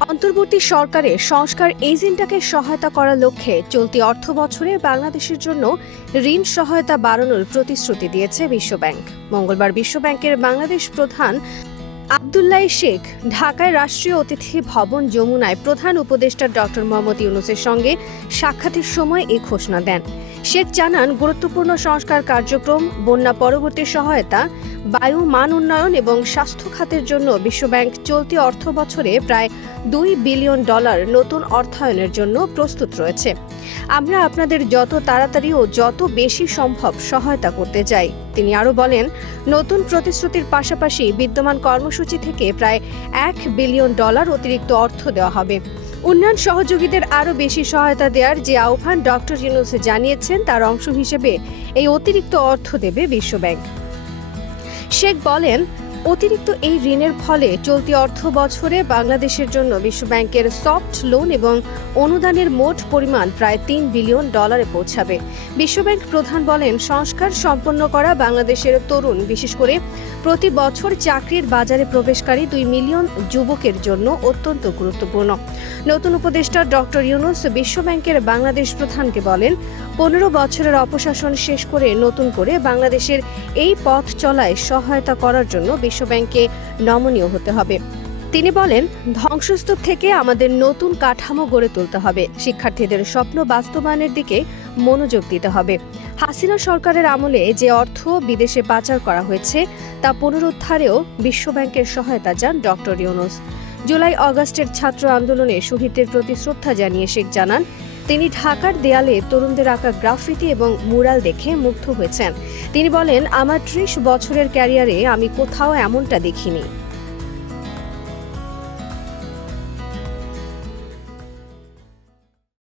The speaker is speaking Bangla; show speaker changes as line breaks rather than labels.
অন্তর্বর্তী সরকারের সংস্কার এজেন্ডাকে সহায়তা করার লক্ষ্যে চলতি অর্থ বছরে বাংলাদেশের জন্য ঋণ সহায়তা বাড়ানোর প্রতিশ্রুতি দিয়েছে বিশ্বব্যাংক। মঙ্গলবার বিশ্বব্যাংকের বাংলাদেশ প্রধান আবদুল্লাহ শেখ ঢাকায় রাষ্ট্রীয় অতিথি ভবন যমুনায় প্রধান উপদেষ্টা ডক্টর মোহাম্মদ ইউনুসের সঙ্গে সাক্ষাতের সময় এই ঘোষণা দেন। শেখ জানান, গুরুত্বপূর্ণ সংস্কার কার্যক্রম, বন্যা পরবর্তী সহায়তা বায়ু, মান উন্নয়ন এবং স্বাস্থ্য খাতের জন্য বিশ্বব্যাংক চলতি অর্থ বছরে প্রায় দুই বিলিয়ন ডলার নতুন অর্থায়নের জন্য প্রস্তুত রয়েছে। আমরা আপনাদের যত তাড়াতাড়ি ও যত বেশি সম্ভব সহায়তা করতে চাই, তিনি আরও বলেন, নতুন প্রতিশ্রুতির পাশাপাশি বিদ্যমান কর্মসূচি থেকে প্রায় এক বিলিয়ন ডলার অতিরিক্ত অর্থ দেওয়া হবে। উন্নয়ন সহযোগীদের আরও বেশি সহায়তা দেওয়ার যে আহ্বান ডক্টর ইউনুস জানিয়েছেন, তার অংশ হিসেবে এই অতিরিক্ত অর্থ দেবে বিশ্বব্যাংক। শেখ বলেন অতিরিক্ত এই ঋণের ফলে চলতি অর্থ বছরে বাংলাদেশের জন্য বিশ্বব্যাংকের সফট লোন এবং অনুদানের মোট পরিমাণ প্রায় তিন বিলিয়ন ডলারে পৌঁছাবে। বিশ্বব্যাংক প্রধান বলেন, সংস্কার সম্পন্ন করা বাংলাদেশের তরুণ, বিশেষ করে প্রতি বছর চাকরির বাজারে প্রবেশকারী দুই মিলিয়ন যুবকের জন্য অত্যন্ত গুরুত্বপূর্ণ। নতুন উপদেষ্টা ডক্টর ইউনুস বিশ্বব্যাংকের বাংলাদেশ প্রধানকে বলেন, পনেরো বছরের অপশাসন শেষ করে নতুন করে বাংলাদেশের এই পথ চলায় সহায়তা করার জন্য বিশ্বব্যাংকে নমনীয় হতে হবে। তিনি বলেন, ধ্বংসস্তূপ থেকে আমাদের নতুন কাঠামো গড়ে তুলতে হবে। শিক্ষার্থীদের স্বপ্ন বাস্তবায়নের দিকে মনোযোগ দিতে হবে। হাসিনা সরকারের আমলে যে অর্থ বিদেশে পাচার করা হয়েছে, তা পুনরুদ্ধারেও বিশ্বব্যাংকের সহায়তা চান ডক্টর ইউনুস। জুলাই অগস্টের ছাত্র আন্দোলনে শহীদদের প্রতি শ্রদ্ধা জানিয়ে শেখ জানান তিনি ঢাকার দেয়ালে তরুণদের আঁকা গ্রাফিটি এবং মুরাল দেখে মুগ্ধ হয়েছেন। তিনি বলেন, আমার ত্রিশ বছরের ক্যারিয়ারে আমি কোথাও এমনটা দেখিনি।